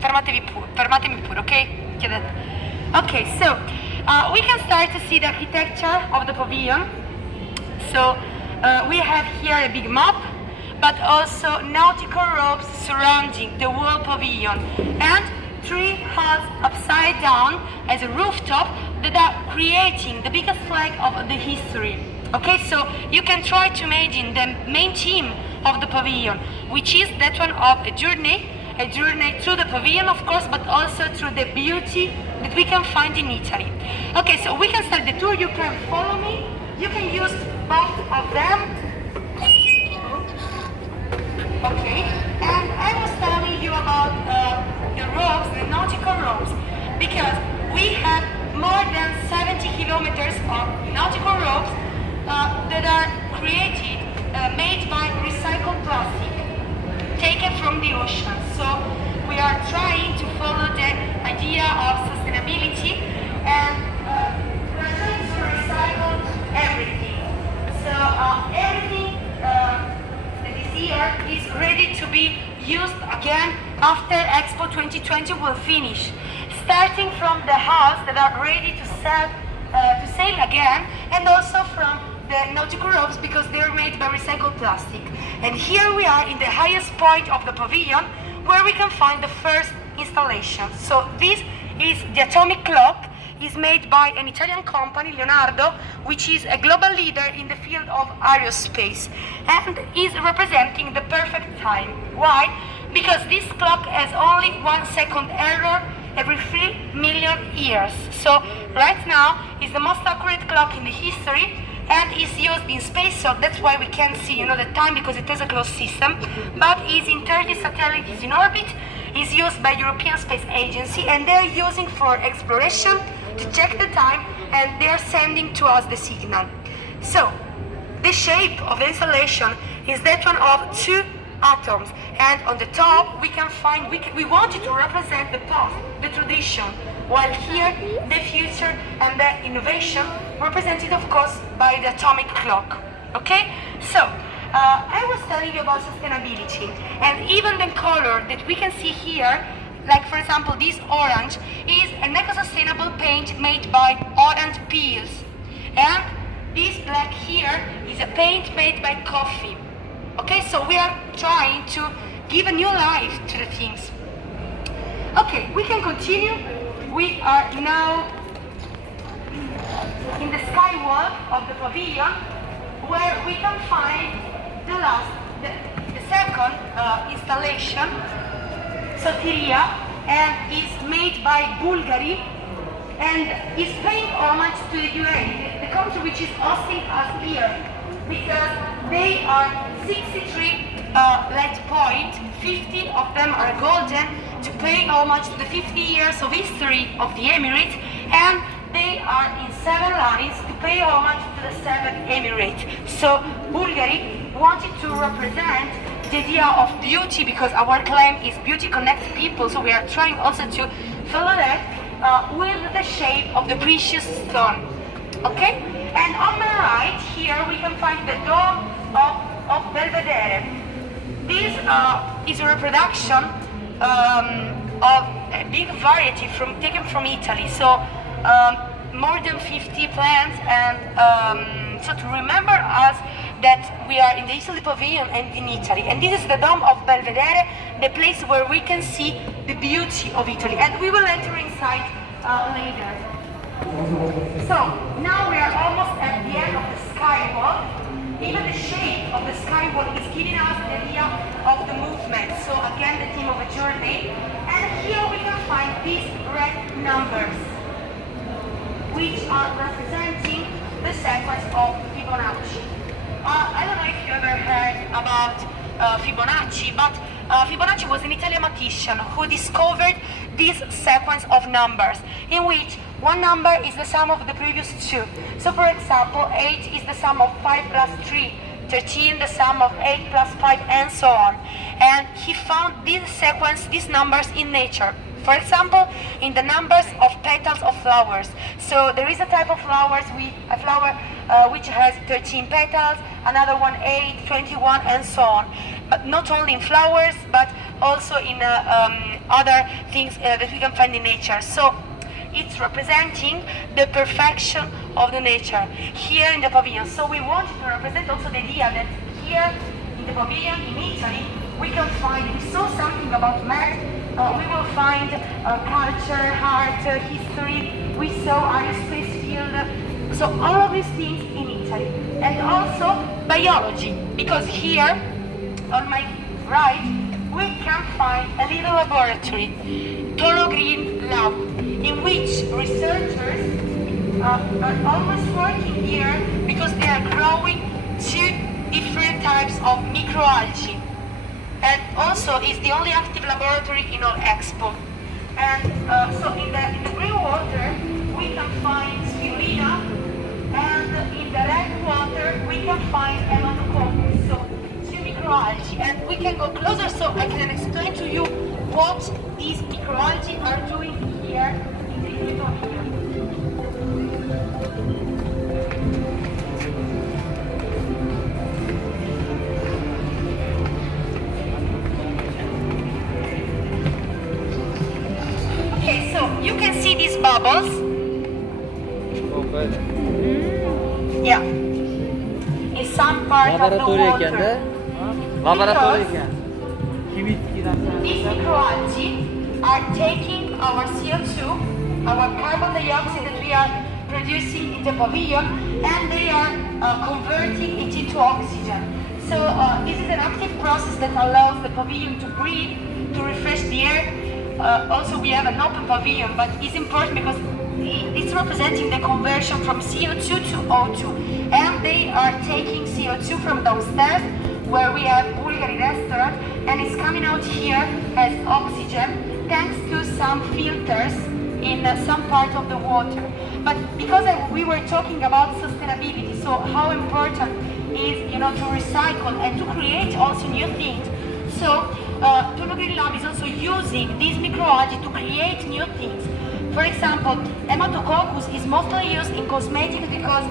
fermatemi pure, ok? Chiedete. Okay, so we can start to see the architecture of the pavilion. So we have here a big map, but also nautical ropes surrounding the whole pavilion, and 3 huts upside down as a rooftop that are creating the biggest flag of the history. Okay, so you can try to imagine the main theme of the pavilion, which is that one of a journey through the pavilion, of course, but also through the beauty that we can find in Italy. Okay, so we can start the tour. You can follow me. You can use both of them. Okay, and I was telling you about the ropes, the nautical ropes, because we have more than 70 kilometers of nautical ropes that are created, made by recycled plastic, taken from the ocean. So we are trying to follow the idea of sustainability, and we are trying to recycle everything. So everything that is here is ready to be used again after Expo 2020 will finish. Starting from the hulls that are ready to sail again, and also from the nautical ropes because they are made by recycled plastic. And here we are in the highest point of the pavilion, where we can find the first installation. So this is the atomic clock. Is made by an Italian company, Leonardo, which is a global leader in the field of aerospace, and is representing the perfect time. Why? Because this clock has only 1 second error every 3 million years. So right now is the most accurate clock in the history, and is used in space, so that's why we can see, the time, because it has a closed system, but is in 30 satellites in orbit, is used by European Space Agency, and they're using for exploration to check the time, and they're sending to us the signal. So the shape of the installation is that one of 2 atoms, and on the top we can find, we wanted to represent the past, the tradition, while here the future and the innovation represented, of course, by the atomic clock. Okay, so I was telling you about sustainability, and even the color that we can see here, like for example this orange, is an eco-sustainable paint made by orange peels, and this black here is a paint made by coffee. Okay, so we are trying to give a new life to the things. Okay, we can continue. We are now in the skywalk of the pavilion, where we can find the second installation, Sotiria, and is made by Bulgari, and is paying homage to the UAE, the country which is hosting us here, because they are 63 lead point, 50 of them are golden, to pay homage to the 50 years of history of the Emirates, and they are in 7 lines to pay homage to the 7 Emirates. So Bulgari wanted to represent the idea of beauty, because our claim is beauty connects people, so we are trying also to follow that with the shape of the precious stone. Okay? And on my right here we can find the dome of Belvedere. This is a reproduction of a big variety taken from Italy. So more than 50 plants, and so to remember us that we are in the Italy Pavilion and in Italy. And this is the Dome of Belvedere, the place where we can see the beauty of Italy. And we will enter inside later. So now we are almost at the end of the skywalk. Even the shape of the skywalk is giving us the idea of the movement. So again, the theme of a journey. And here we can find these red numbers, which are representing the sequence of Fibonacci. I don't know if you ever heard about Fibonacci, but Fibonacci was an Italian mathematician who discovered this sequence of numbers, in which one number is the sum of the previous 2. So for example, 8 is the sum of 5 plus 3, 13 the sum of 8 plus 5, and so on. And he found this sequence, these numbers in nature. For example, in the numbers of petals of flowers. So there is a type of flowers, a flower which has 13 petals, another one 8, 21, and so on. But not only in flowers, but also in other things that we can find in nature. So it's representing the perfection of the nature here in the pavilion. So we wanted to represent also the idea that here in the pavilion in Italy, we can find, we saw something about math, we will find culture, art, history, we saw aerospace field, so all of these things in Italy. And also biology, because here on my right, we can find a little laboratory, Toro Green Lab, in which researchers are almost working here because they are growing two different types of microalgae. And also is the only active laboratory in all Expo. And so in the green water, we can find spirulina, and in the red water, we can find hematococcus, so two microalgae. And we can go closer so I can explain to you what these microalgae are doing here in the Pavillion. Okay, so you can see these bubbles. Yeah. In some part of the water. These microalgae are taking our CO2, our carbon dioxide that we are producing in the pavilion, and they are converting it into oxygen. So this is an active process that allows the pavilion to breathe, to refresh the air. Also we have an open pavilion, but it's important because it's representing the conversion from CO2 to O2. And they are taking CO2 from downstairs, where we have Bulgari restaurant, and it's coming out here as oxygen, thanks to some filters in some part of the water. But because we were talking about sustainability, so how important is, to recycle and to create also new things. So Toro Green Lab is also using these microalgae to create new things. For example, hematococcus is mostly used in cosmetics because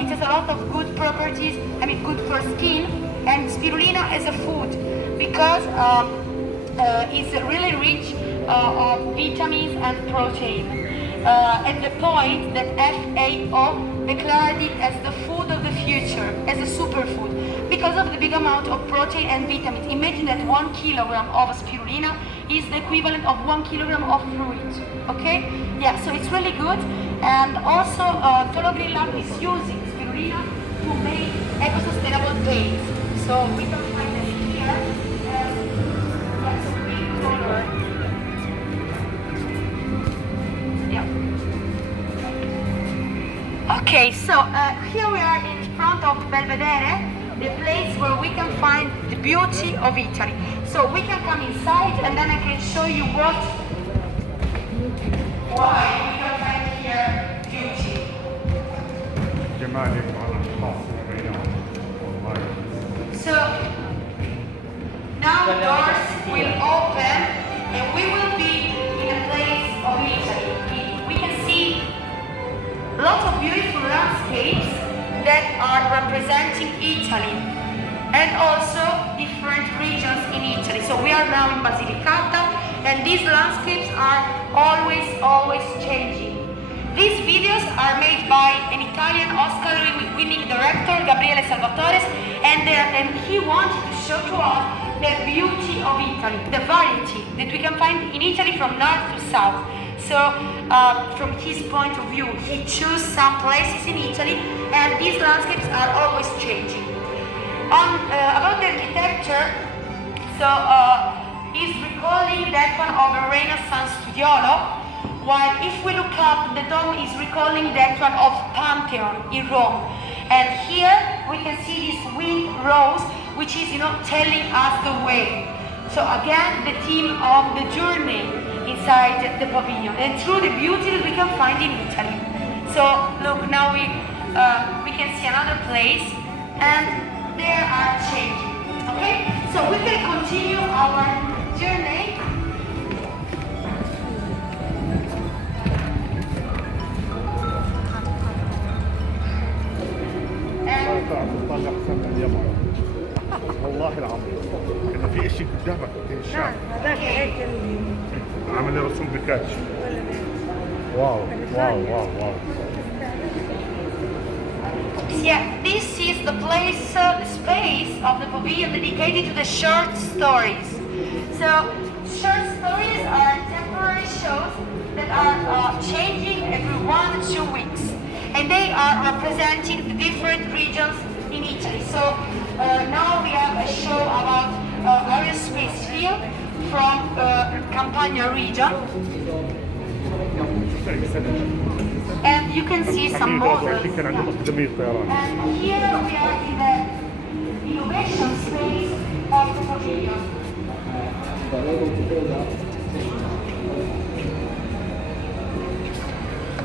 it has a lot of good properties, good for skin, and spirulina as a food because it's really rich of vitamins and protein. At the point that FAO declared it as the food of the future, as a superfood, because of the big amount of protein and vitamins. Imagine that 1 kilogram of spirulina is the equivalent of 1 kilogram of fruit, okay? Yeah, so it's really good. And also, Toro Green Lab is using spirulina to make eco-sustainable paints. So we can find it here, that's a green color. Yeah. Okay, so here we are in front of Belvedere, the place where we can find the beauty of Italy. So we can come inside and then I can show you why we can find here beauty. So now doors will open and we will be in a place of Italy. We can see lots of beautiful landscapes that are representing Italy and also different regions in Italy. So we are now in Basilicata and these landscapes are always changing. These videos are made by an Italian Oscar-winning director, Gabriele Salvatore, and he wanted to show to us the beauty of Italy, the variety that we can find in Italy from north to south. So from his point of view, he chose some places in Italy and these landscapes are always changing. About the architecture, so he's recalling that one of a Renaissance studiolo, while if we look up, the dome is recalling that one of Pantheon in Rome. And here we can see this wind rose, which is, telling us the way. So again, the theme of the journey inside the pavilion and through the beauty that we can find in Italy. So look, now we can see another place and they are changing. Okay, so we can continue our journey. والله العظيم انه في اشي قدامك الشام عامل لي رسوم بيكاتشو. واو واو واو واو. Yeah, this is the place, the space of the pavilion dedicated to the short stories. So, short stories are temporary shows that are changing every 1 or 2 weeks, and they are representing the different regions in Italy. So, now we have a show about aerospace field from Campania region. And you can see some models. And here we are in the innovation space of the pavilion.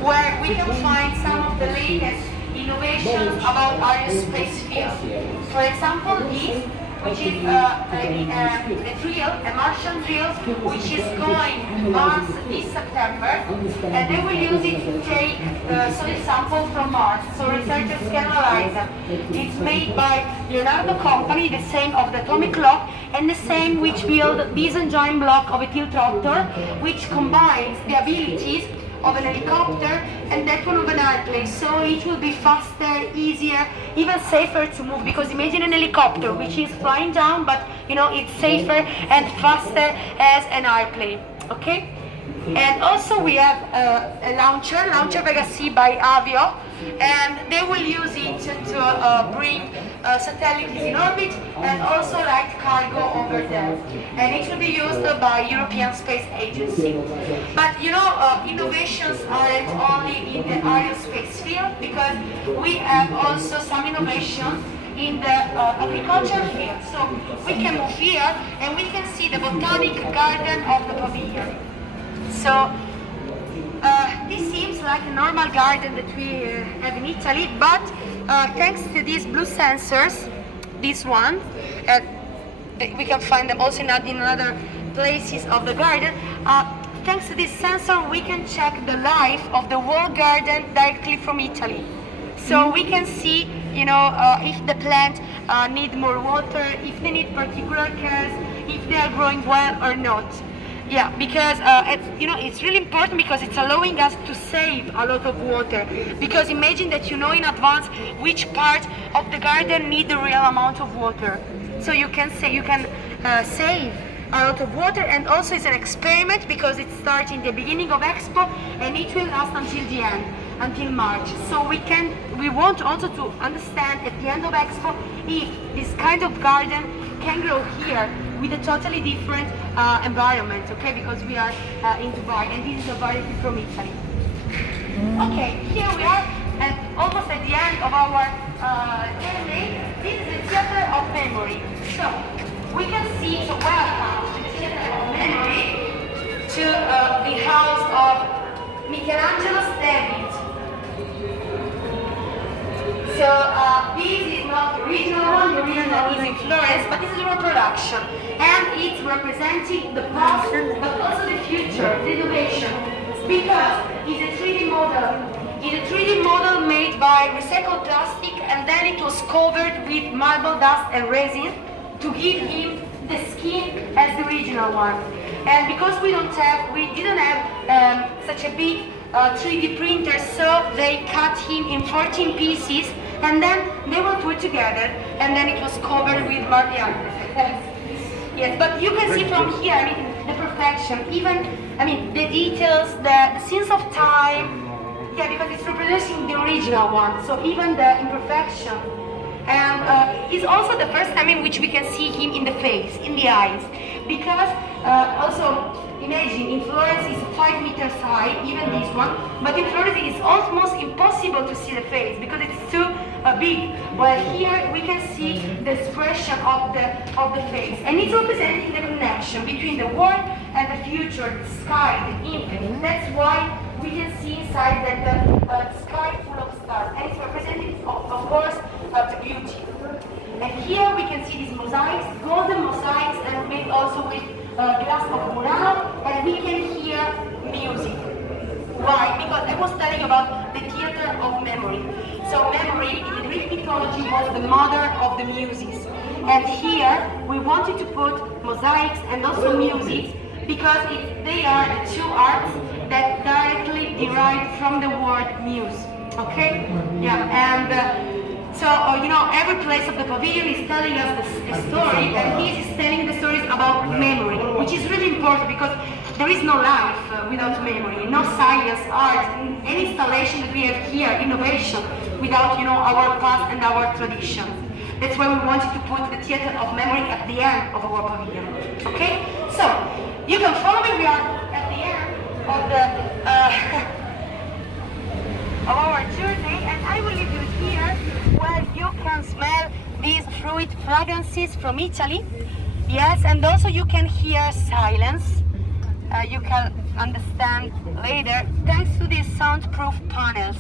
Where we can find some of the latest innovations about aerospace field. For example, this, which is a drill, a Martian drill, which is going on this September, and they will use it to take soil samples from Mars, so researchers can analyze them. It's made by Leonardo Company, the same of the atomic clock, and the same which build this engine block of a tiltrotor, which combines the abilities of an helicopter and that one of an airplane, so it will be faster, easier, even safer to move, because imagine an helicopter which is flying down, but you know it's safer and faster as an airplane. Okay, and also we have a launcher Vega C by Avio, and they will use it to bring satellites in orbit and also light cargo over them, and it will be used by European Space Agency. But you know, innovations aren't only in the aerospace field, because we have also some innovations in the agriculture field. So we can move here and we can see the botanic garden of the pavilion. So this seems like a normal garden that we have in Italy, but thanks to these blue sensors, this one, we can find them also in other places of the garden. Thanks to this sensor, we can check the life of the whole garden directly from Italy. So we can see, you know, if the plant need more water, if they need particular care, if they are growing well or not. Yeah, because it's really important, because it's allowing us to save a lot of water. Because imagine that you know in advance which part of the garden need the real amount of water. So you can save a lot of water, and also it's an experiment because it starts in the beginning of Expo and it will last until the end, until March. So we want also to understand at the end of Expo if this kind of garden can grow here with a totally different environment, okay? Because we are in Dubai, and this is a variety from Italy. Okay, here we are almost at the end of our journey. This is the theater of memory. So we can see, so welcome to the theater of memory, to the house of Michelangelo's David. So this is not the original one, the original is in Florence, but this is a reproduction. And it's representing the past, but also the future, the innovation. Because it's a 3D model. It's a 3D model made by recycled plastic, and then it was covered with marble dust and resin to give him the skin as the original one. And because we didn't have such a big 3D printer, so they cut him in 14 pieces, and then they were put together, and then it was covered with marble. Yes, but you can see from here, I mean, the perfection, even, I mean, the details, the sense of time, yeah, because it's reproducing the original one, so even the imperfection. And it's also the first time in which we can see him in the face, in the eyes, because also, imagine, in Florence it's 5 meters high, even this one, but in Florence it's almost impossible to see the face because it's too big. While here we can see the expression of the face, and it's representing the connection between the world and the future, the sky, the infinite. That's why we can see inside that the sky full of stars, and it's representing, of course, the beauty. And here we can see these mosaics, golden mosaics, and made also with glass of Murano, and we can hear music. Why? Because I was telling about the theater of memory. So memory in the Greek mythology was the mother of the muses. And here we wanted to put mosaics and also music because they are the two arts that directly derive from the word muse. Okay? Yeah, and every place of the pavilion is telling us a story, and he is telling the stories about memory, which is really important because there is no life without memory, no science, art, any installation that we have here, innovation, without our past and our traditions. That's why we wanted to put the theater of memory at the end of our pavilion. Okay? So, you can follow me. We are at the end of the of our journey, and I will leave you here where you can smell these fruit fragrances from Italy. Yes, and also you can hear silence. You can understand later thanks to these soundproof panels.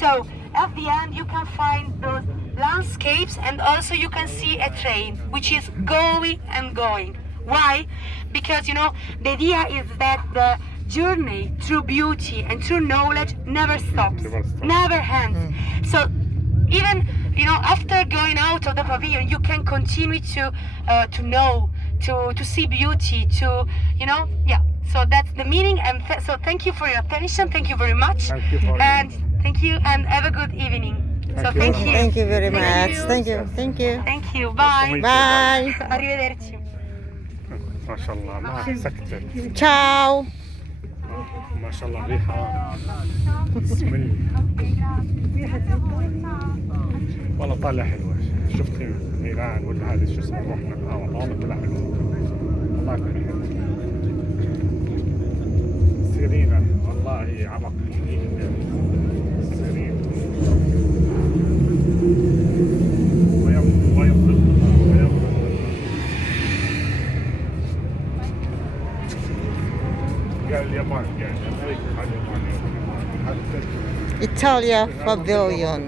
So at the end you can find those landscapes, and also you can see a train which is going and going. Why? Because the idea is that the journey through beauty and through knowledge never stops, never ends. So even after going out of the pavilion, you can continue to know, to see beauty, So that's the meaning. And so thank you for your attention. Thank you very much. Thank you for Thank you, and have a good evening. Thank you. Thank you very Thank much. you. Thank you. Thank you. Thank you. Bye. Bye. Arrivederci. ما شاء الله ما سكتت. Ciao. ما شاء الله ريحة بسم الله. والله طالع حلوة. شفت ميلان ولا هذا شو اسمه رحنا الهواء والله طلع حلو. والله طلع حلو. سيرينا والله عمق. سيرينا. اليابان يعني امريكا على اليابان Italia Pavillion.